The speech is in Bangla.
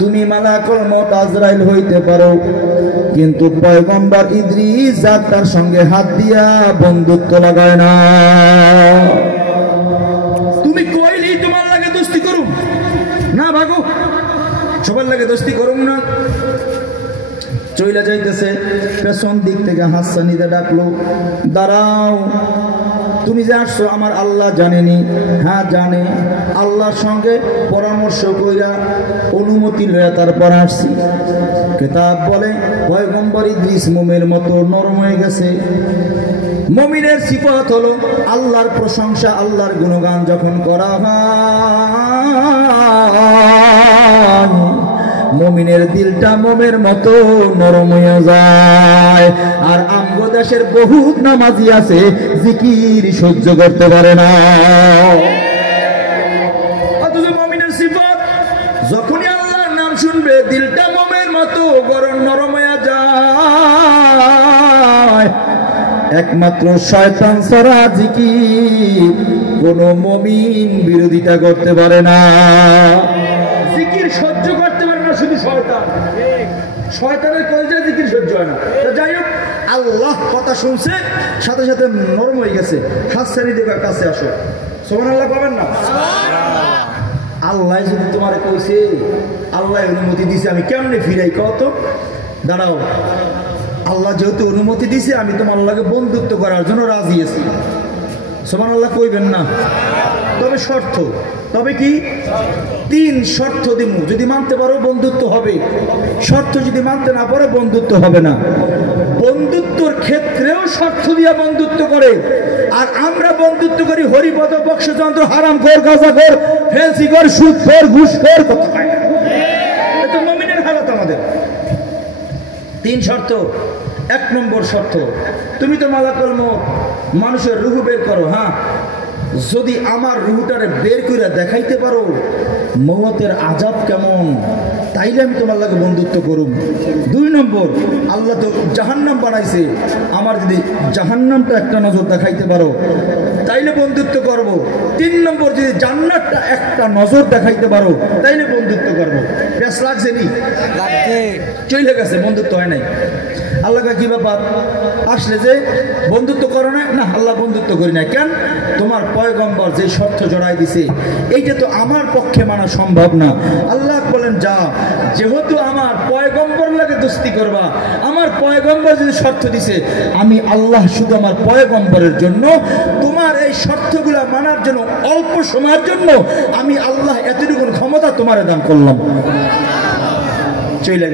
তুমি মালাকুল মউত আজরাইল হইতে পারো, কিন্তু পয়গম্বর ইদ্রিস যাত্রার সঙ্গে হাত দিয়া বন্ধুত্ব লাগায় না। তুমি কইলি তোমার লাগে দোস্তি করুম না, ভাগো সবার লাগে দোস্তি করুম না। চইলা যাইতেছে, পেছন দিক থেকে হাসানিদা ডাকলো, দাঁড়াও, তুমি যে আসছো আমার আল্লাহ জানেনি? হ্যাঁ জানে, আল্লাহর সঙ্গে পরামর্শ কইরা অনুমতি লইয়া তারপর আসছি। কিতাব বলে পয়গম্বর ইদ্রিস মুমিনের মতো নরম হয়ে গেছে। মুমিনের সিফাত হলো আল্লাহর প্রশংসা, আল্লাহর গুণগান যখন করা হয় মুমিনের দিলটা মোমের মতো নরম হয়ে যায়। আর আমগো দেশের বহুত নামাজি আছে জিকির সহ্য করতে পারে না। অথচ মুমিনের সিফাত, যখনই আল্লাহর নাম শুনবে দিলটা মোমের মতো গরম নরম হয়ে যায়। একমাত্র শয়তান ছাড়া জিকির কোন মুমিন বিরোধিতা করতে পারে না, জিকির সহ্য করতে পারে না শুধু শয়তান। শয়তানের কলজা জিকির সহ্য হয় না। যাই হোক, আল্লাহ কথা শুনছে, সাথে সাথে নরম হয়ে গেছে। হাসানি দেবার কাছে আসো, সুবহানাল্লাহ পাবেন না? আল্লাহ যদি তোমারে কইছে, আল্লাহ অনুমতি দিছে, আমি কেমনে ফিরাই কত? দাঁড়াও, আল্লাহ যেহেতু অনুমতি দিছে, আমি তোমার আল্লাহকে বন্ধুত্ব করার জন্য রাজি আছি। সুবহানাল্লাহ কইবেন না? তবে শর্ত, তবে কি? 3 শর্ত দিব, যদি মানতে পারো বন্ধুত্ব হবে, শর্ত যদি মানতে না পারো বন্ধুত্ব হবে না। বন্ধুত্বর ক্ষেত্রেও শর্ত দিয়া বন্ধুত্ব করে, আর আমরা বন্ধুত্ব করি হরিপদ বক্সযন্ত্র হারামখোর গাঁজাখোর ফেন্সিখোর সুদখোর ঘুষখোর, কথা পায় না। এটা মুমিনের হালত আমাদের। 3 শর্ত। 1 নম্বর শর্ত, তুমি তো মালাকুল মউত মানুষের রুহু বের করো, হ্যাঁ, যদি আমার রুহটারে বের করে দেখাইতে পারো মওতের আযাব কেমন, তাইলে আমি তোমার লাগে বন্ধুত্ব করুম। 2 নম্বর, আল্লাহ তো জাহান্নাম বানাইছে, আমার যদি জাহান্নামটা একটা নজর দেখাইতে পারো তাইলে বন্ধুত্ব করব। 3 নম্বর, যদি জান্নাতটা একটা নজর দেখাইতে পারো তাইলে বন্ধুত্ব করব। বেশ লাগছে নি? চলে গেছে, বন্ধুত্ব হয় নাই। আল্লাহ কি ব্যাপার আসলে যে বন্ধুত্ব করো না? না, আল্লাহ বন্ধুত্ব করি না। কেন? তোমার পয়গম্বর যে শর্ত জড়াই দিছে এইটা তো আমার পক্ষে মানা সম্ভব না। আল্লাহ বলেন, যা, যেহেতু আমার পয়গম্বর লাগে দোস্তি করবা, আমার পয়গম্বর যদি শর্ত দিছে, আমি আল্লাহ শুধু আমার পয়গম্বরের জন্য তোমার এই শর্তগুলা মানার জন্য অল্প সময়ের জন্য আমি আল্লাহ এতটুকু ক্ষমতা তোমার দান করলাম। চলে